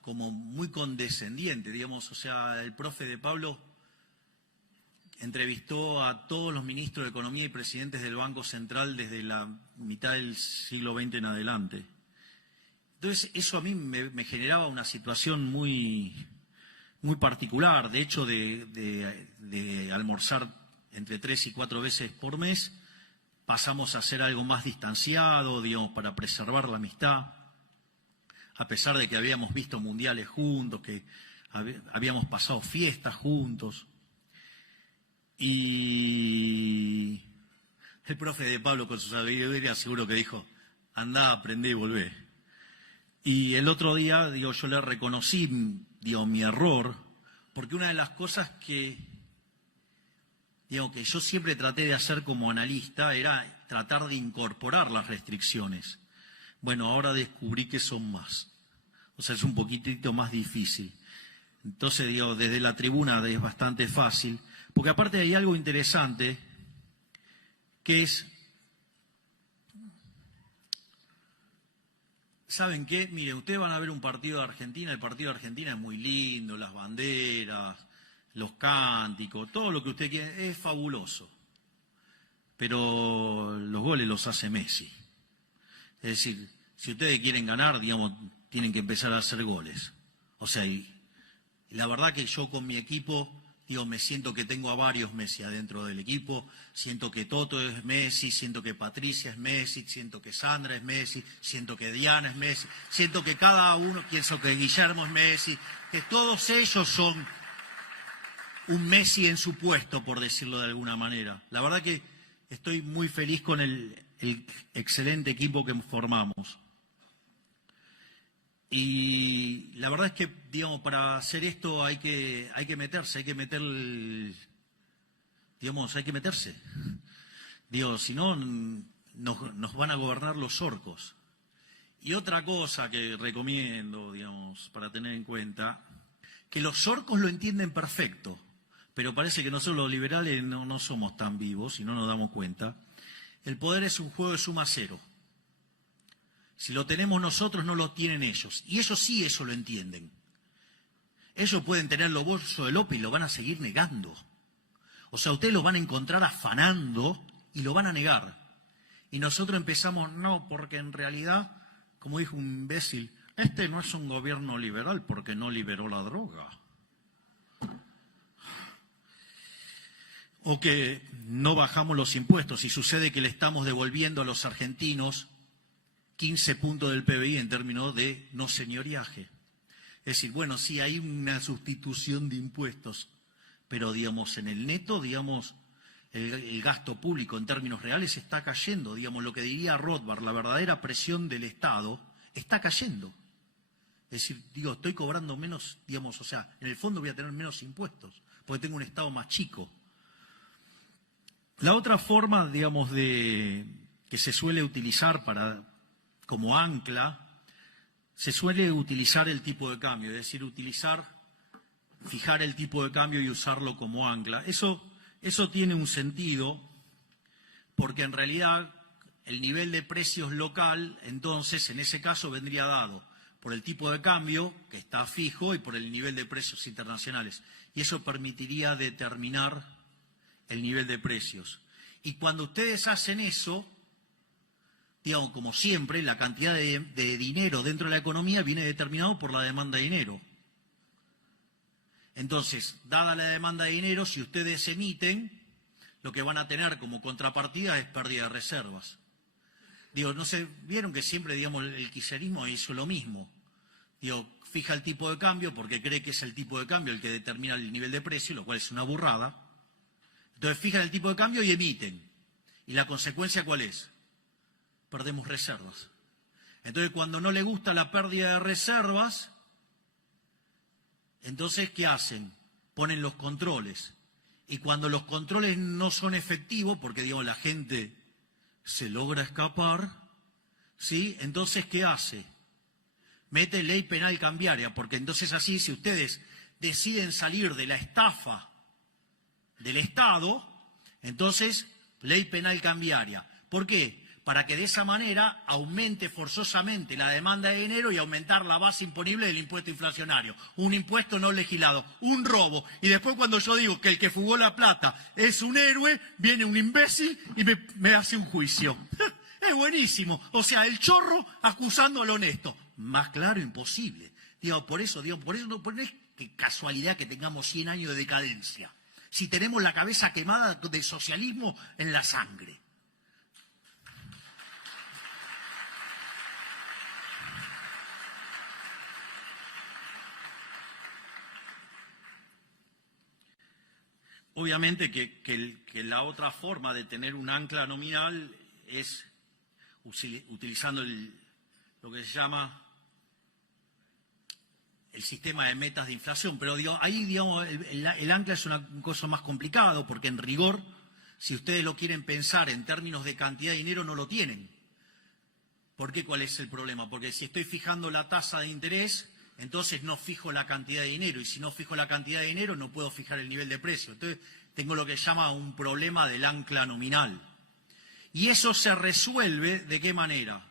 como muy condescendiente, digamos, o sea, el profe de Pablo entrevistó a todos los ministros de Economía y presidentes del Banco Central desde la mitad del siglo XX en adelante. Entonces, eso a mí me generaba una situación muy, muy particular. De hecho, de almorzar entre 3 y 4 veces por mes, pasamos a hacer algo más distanciado, digamos, para preservar la amistad, a pesar de que habíamos visto mundiales juntos, que habíamos pasado fiestas juntos. Y el profe de Pablo, con su sabiduría, seguro que dijo, andá, aprendé y volvé. Y el otro día, digo, yo le reconocí, digo, mi error, porque una de las cosas que yo siempre traté de hacer como analista era tratar de incorporar las restricciones. Bueno, ahora descubrí que son más. O sea, es un poquitito más difícil. Entonces, digo, desde la tribuna es bastante fácil, porque aparte hay algo interesante, que es, ¿saben qué? Miren, ustedes van a ver un partido de Argentina, el partido de Argentina es muy lindo, las banderas, los cánticos, todo lo que usted quiere, es fabuloso. Pero los goles los hace Messi. Es decir, si ustedes quieren ganar, digamos, tienen que empezar a hacer goles. O sea, y la verdad que yo con mi equipo, digo, me siento que tengo a varios Messi adentro del equipo, siento que Toto es Messi, siento que Patricia es Messi, siento que Sandra es Messi, siento que Diana es Messi, siento que cada uno, pienso que Guillermo es Messi, que todos ellos son un Messi en su puesto, por decirlo de alguna manera. La verdad que estoy muy feliz con el excelente equipo que formamos. Y la verdad es que, digamos, para hacer esto hay que meterse, hay que meterse. Digo, si no, nos van a gobernar los orcos. Y otra cosa que recomiendo, digamos, para tener en cuenta, que los orcos lo entienden perfecto, pero parece que nosotros los liberales no somos tan vivos y no nos damos cuenta. El poder es un juego de suma cero. Si lo tenemos nosotros, no lo tienen ellos. Y ellos sí, eso lo entienden. Ellos pueden tener los bolsos de López y lo van a seguir negando. O sea, ustedes lo van a encontrar afanando y lo van a negar. Y nosotros empezamos, no, porque en realidad, como dijo un imbécil, este no es un gobierno liberal porque no liberó la droga. O que no bajamos los impuestos y sucede que le estamos devolviendo a los argentinos 15 puntos del PBI en términos de no señoriaje. Es decir, bueno, sí hay una sustitución de impuestos, pero digamos en el neto, digamos, el gasto público en términos reales está cayendo. Digamos, lo que diría Rothbard, la verdadera presión del Estado está cayendo. Es decir, digo, estoy cobrando menos, digamos, o sea, en el fondo voy a tener menos impuestos, porque tengo un Estado más chico. La otra forma, digamos, que se suele utilizar como ancla, se suele utilizar el tipo de cambio, es decir, fijar el tipo de cambio y usarlo como ancla. Eso tiene un sentido, porque en realidad el nivel de precios local, entonces, en ese caso vendría dado por el tipo de cambio, que está fijo, y por el nivel de precios internacionales. Y eso permitiría determinar el nivel de precios. Y cuando ustedes hacen eso, digamos, como siempre, la cantidad de dinero dentro de la economía viene determinado por la demanda de dinero. Entonces, dada la demanda de dinero, si ustedes emiten, lo que van a tener como contrapartida es pérdida de reservas. Digo, no sé, vieron que siempre, digamos, el kirchnerismo hizo lo mismo. Digo, fija el tipo de cambio porque cree que es el tipo de cambio el que determina el nivel de precio, lo cual es una burrada. Entonces fijan el tipo de cambio y emiten. ¿Y la consecuencia cuál es? Perdemos reservas. Entonces cuando no le gusta la pérdida de reservas, entonces ¿qué hacen? Ponen los controles. Y cuando los controles no son efectivos, porque digamos la gente se logra escapar, ¿sí? Entonces ¿qué hace? Mete ley penal cambiaria, porque entonces así, si ustedes deciden salir de la estafa del Estado, entonces ley penal cambiaria. ¿Por qué? Para que de esa manera aumente forzosamente la demanda de dinero y aumentar la base imponible del impuesto inflacionario. Un impuesto no legislado, un robo. Y después cuando yo digo que el que fugó la plata es un héroe, viene un imbécil y me hace un juicio. Es buenísimo. O sea, el chorro acusando al honesto. Más claro, imposible. Por eso no es que casualidad que tengamos 100 años de decadencia. Si tenemos la cabeza quemada del socialismo en la sangre. Obviamente que la otra forma de tener un ancla nominal es utilizando lo que se llama el sistema de metas de inflación, pero ahí digamos, el ancla es una cosa más complicado, porque en rigor, si ustedes lo quieren pensar en términos de cantidad de dinero, no lo tienen. ¿Por qué? ¿Cuál es el problema? Porque si estoy fijando la tasa de interés, entonces no fijo la cantidad de dinero, y si no fijo la cantidad de dinero, no puedo fijar el nivel de precio. Entonces tengo lo que se llama un problema del ancla nominal. Y eso se resuelve, ¿de qué manera?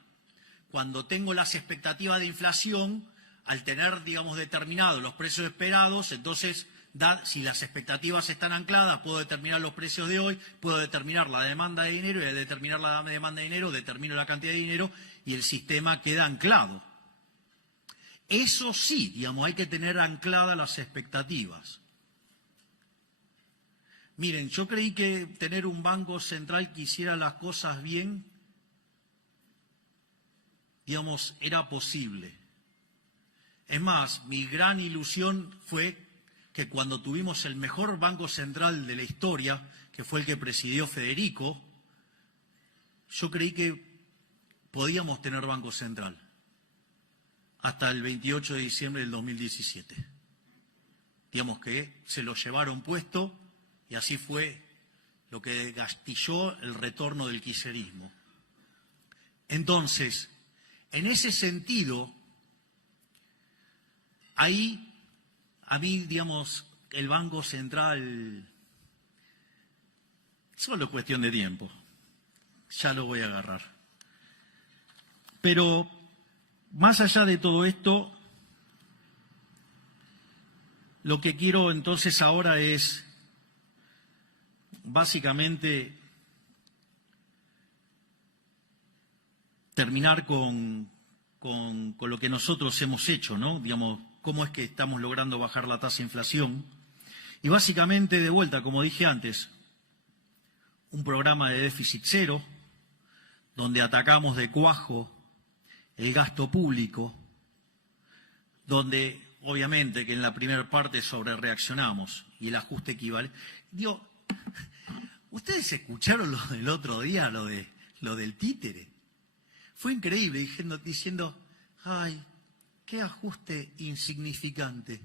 Cuando tengo las expectativas de inflación, al tener, digamos, determinados los precios esperados, entonces Si las expectativas están ancladas, puedo determinar los precios de hoy, puedo determinar la demanda de dinero, y al determinar la demanda de dinero, determino la cantidad de dinero y el sistema queda anclado. Eso sí, digamos, hay que tener ancladas las expectativas. Miren, yo creí que tener un banco central que hiciera las cosas bien, digamos, era posible. Es más, mi gran ilusión fue que cuando tuvimos el mejor banco central de la historia, que fue el que presidió Federico, yo creí que podíamos tener banco central hasta el 28 de diciembre del 2017. Digamos que se lo llevaron puesto y así fue lo que gastilló el retorno del kirchnerismo. Entonces, en ese sentido, ahí a mí, digamos, el Banco Central, solo cuestión de tiempo, ya lo voy a agarrar. Pero, más allá de todo esto, lo que quiero entonces ahora es, básicamente, terminar con lo que nosotros hemos hecho, ¿no? Digamos, cómo es que estamos logrando bajar la tasa de inflación. Y básicamente, de vuelta, como dije antes, un programa de déficit cero, donde atacamos de cuajo el gasto público, donde obviamente que en la primera parte sobrereaccionamos y el ajuste equivalente. Digo, ¿ustedes escucharon lo del otro día, lo del títere? Fue increíble, diciendo, ay, qué ajuste insignificante.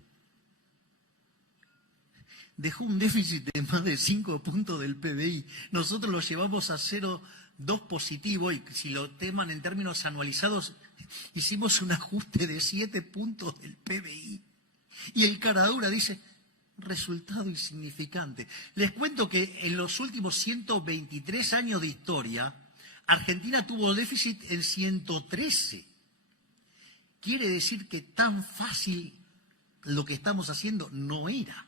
Dejó un déficit de más de 5 puntos del PBI. Nosotros lo llevamos a 0,2 positivo y si lo teman en términos anualizados, hicimos un ajuste de 7 puntos del PBI. Y el caradura dice, resultado insignificante. Les cuento que en los últimos 123 años de historia, Argentina tuvo déficit en 113. Quiere decir que tan fácil lo que estamos haciendo no era.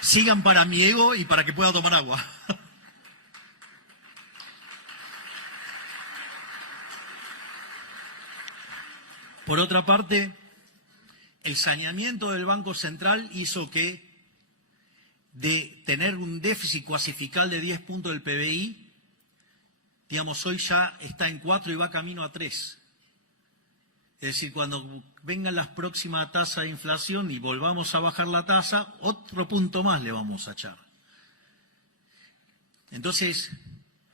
Sigan para mi ego y para que pueda tomar agua. Por otra parte, el saneamiento del Banco Central hizo que de tener un déficit cuasifical de 10 puntos del PBI, digamos, hoy ya está en 4 y va camino a 3. Es decir, cuando vengan las próximas tasas de inflación y volvamos a bajar la tasa, otro punto más le vamos a echar. Entonces,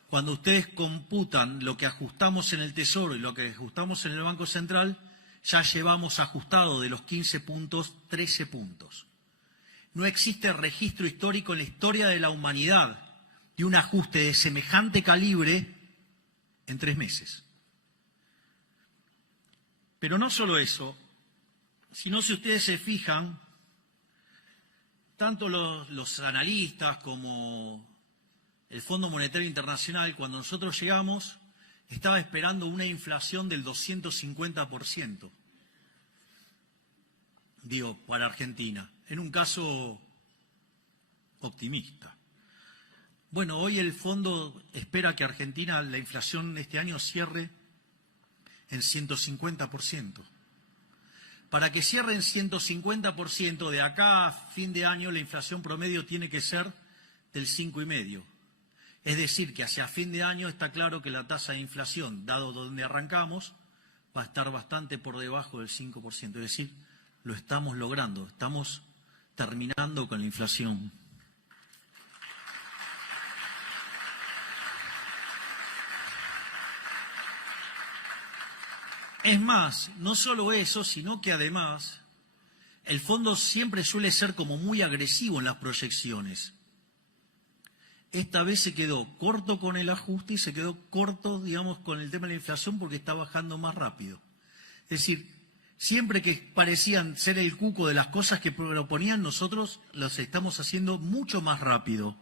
cuando ustedes computan lo que ajustamos en el Tesoro y lo que ajustamos en el Banco Central, ya llevamos ajustado de los 15 puntos, 13 puntos. No existe registro histórico en la historia de la humanidad de un ajuste de semejante calibre en 3 meses. Pero no solo eso, sino si ustedes se fijan, tanto los analistas como el Fondo Monetario Internacional, cuando nosotros llegamos, estaba esperando una inflación del 250%, digo, para Argentina, en un caso optimista. Bueno, hoy el fondo espera que Argentina, la inflación este año cierre en 150%. Para que cierre en 150%, de acá a fin de año la inflación promedio tiene que ser del 5,5%. Es decir, que hacia fin de año está claro que la tasa de inflación, dado donde arrancamos, va a estar bastante por debajo del 5%. Es decir, lo estamos logrando, estamos terminando con la inflación. Es más, no solo eso, sino que además el fondo siempre suele ser como muy agresivo en las proyecciones. Esta vez se quedó corto con el ajuste y se quedó corto, digamos, con el tema de la inflación porque está bajando más rápido. Es decir, siempre que parecían ser el cuco de las cosas que proponían, nosotros las estamos haciendo mucho más rápido.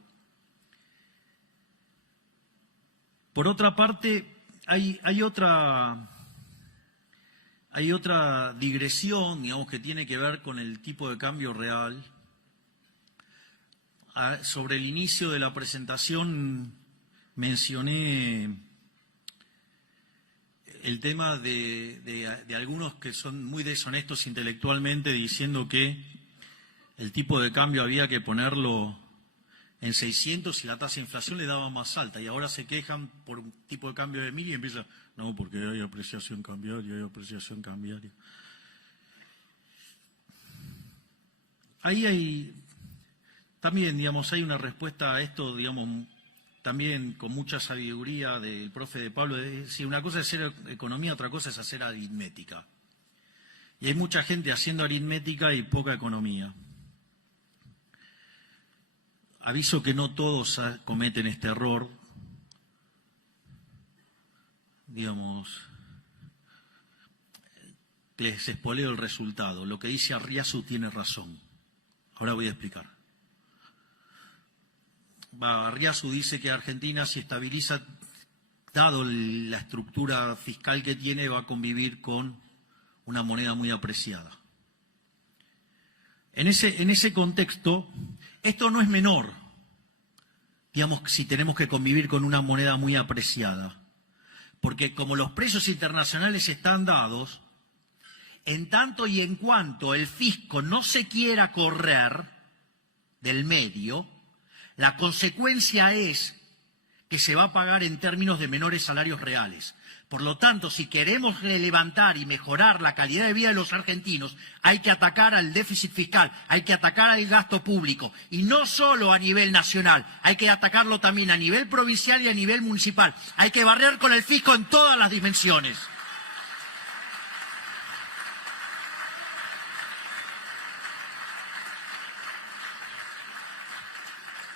Por otra parte, hay otra Hay otra digresión, digamos, que tiene que ver con el tipo de cambio real. Sobre el inicio de la presentación mencioné el tema de algunos que son muy deshonestos intelectualmente diciendo que el tipo de cambio había que ponerlo en 600 y la tasa de inflación le daba más alta, y ahora se quejan por un tipo de cambio de 1000 y empiezan, no, porque hay apreciación cambiaria. Ahí hay, también, digamos, hay una respuesta a esto, digamos, también con mucha sabiduría del profe de Pablo, de decir, una cosa es hacer economía, otra cosa es hacer aritmética. Y hay mucha gente haciendo aritmética y poca economía. Aviso que no todos cometen este error, digamos, les espoleo el resultado. Lo que dice Arriazu tiene razón. Ahora voy a explicar. Arriazu dice que Argentina, si estabiliza, dado la estructura fiscal que tiene, va a convivir con una moneda muy apreciada. En ese contexto, esto no es menor, digamos, si tenemos que convivir con una moneda muy apreciada, porque como los precios internacionales están dados, en tanto y en cuanto el fisco no se quiera correr del medio, la consecuencia es que se va a pagar en términos de menores salarios reales. Por lo tanto, si queremos levantar y mejorar la calidad de vida de los argentinos, hay que atacar al déficit fiscal, hay que atacar al gasto público. Y no solo a nivel nacional, hay que atacarlo también a nivel provincial y a nivel municipal. Hay que barrer con el fisco en todas las dimensiones.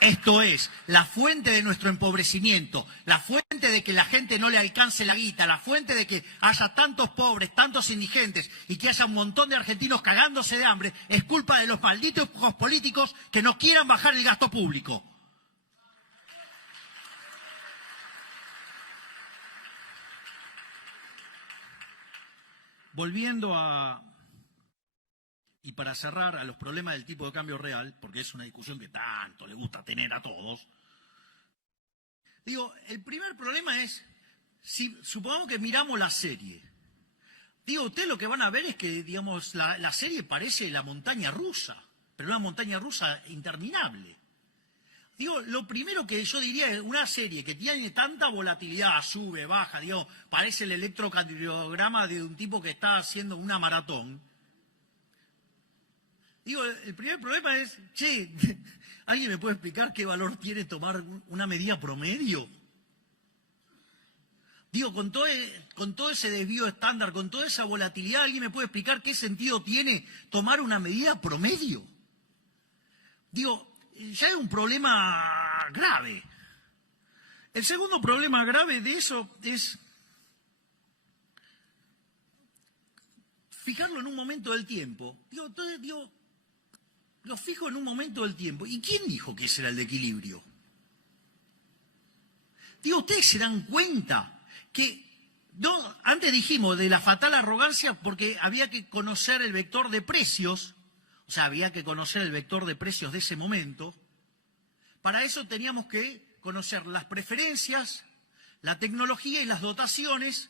Esto es, la fuente de nuestro empobrecimiento, la fuente de que la gente no le alcance la guita, la fuente de que haya tantos pobres, tantos indigentes y que haya un montón de argentinos cagándose de hambre, es culpa de los malditos políticos que no quieran bajar el gasto público. Volviendo a... Y para cerrar, a los problemas del tipo de cambio real, porque es una discusión que tanto le gusta tener a todos, digo, el primer problema es, si supongamos que miramos la serie, digo, ustedes lo que van a ver es que, digamos, la serie parece la montaña rusa, pero una montaña rusa interminable. Digo, lo primero que yo diría es una serie que tiene tanta volatilidad, sube, baja, digo, parece el electrocardiograma de un tipo que está haciendo una maratón. Digo, el primer problema es, che, ¿alguien me puede explicar qué valor tiene tomar una medida promedio? Digo, con todo ese desvío estándar, con toda esa volatilidad, ¿alguien me puede explicar qué sentido tiene tomar una medida promedio? Digo, ya hay un problema grave. El segundo problema grave de eso es fijarlo en un momento del tiempo. Digo, entonces, lo fijo en un momento del tiempo. ¿Y quién dijo que ese era el equilibrio? Digo, ustedes se dan cuenta que, no, antes dijimos de la fatal arrogancia porque había que conocer el vector de precios, o sea, había que conocer el vector de precios de ese momento. Para eso teníamos que conocer las preferencias, la tecnología y las dotaciones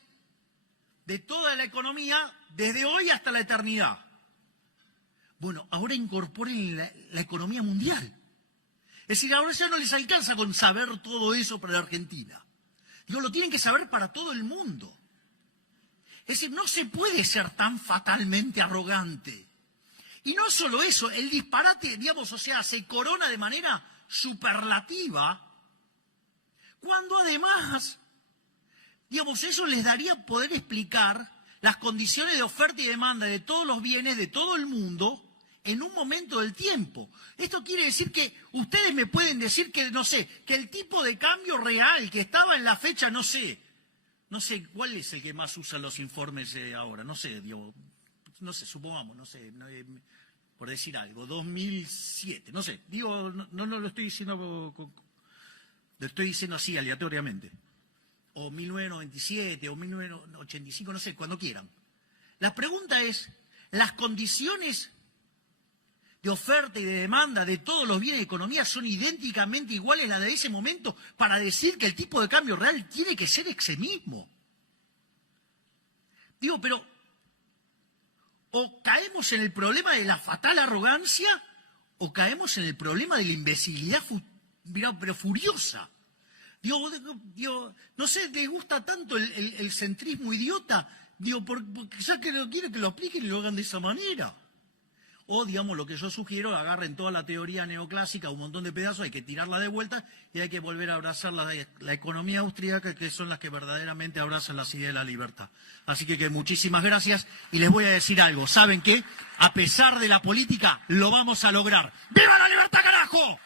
de toda la economía desde hoy hasta la eternidad. Bueno, ahora incorporen la economía mundial. Es decir, ahora ya no les alcanza con saber todo eso para la Argentina. Digo, lo tienen que saber para todo el mundo. Es decir, no se puede ser tan fatalmente arrogante. Y no solo eso, el disparate, digamos, o sea, se corona de manera superlativa, cuando además, digamos, eso les daría poder explicar las condiciones de oferta y demanda de todos los bienes de todo el mundo en un momento del tiempo. Esto quiere decir que ustedes me pueden decir que, no sé, que el tipo de cambio real que estaba en la fecha, no sé cuál es el que más usan los informes ahora, no sé, digo, no sé, supongamos, no sé, por decir algo, 2007, no sé, digo, no lo estoy diciendo, lo estoy diciendo así aleatoriamente, o 1997, o 1985, no sé, cuando quieran. La pregunta es, ¿las condiciones de oferta y de demanda de todos los bienes de economía son idénticamente iguales a las de ese momento para decir que el tipo de cambio real tiene que ser ese mismo? Digo, pero o caemos en el problema de la fatal arrogancia o caemos en el problema de la imbecilidad pero furiosa. Digo, no sé, ¿les gusta tanto el centrismo idiota? Digo, porque ya que lo quieren que lo apliquen y lo hagan de esa manera. O, digamos, lo que yo sugiero, agarren toda la teoría neoclásica, un montón de pedazos, hay que tirarla de vuelta y hay que volver a abrazar la economía austríaca, que son las que verdaderamente abrazan las ideas de la libertad. Así que muchísimas gracias y les voy a decir algo. ¿Saben qué? A pesar de la política, lo vamos a lograr. ¡Viva la libertad, carajo!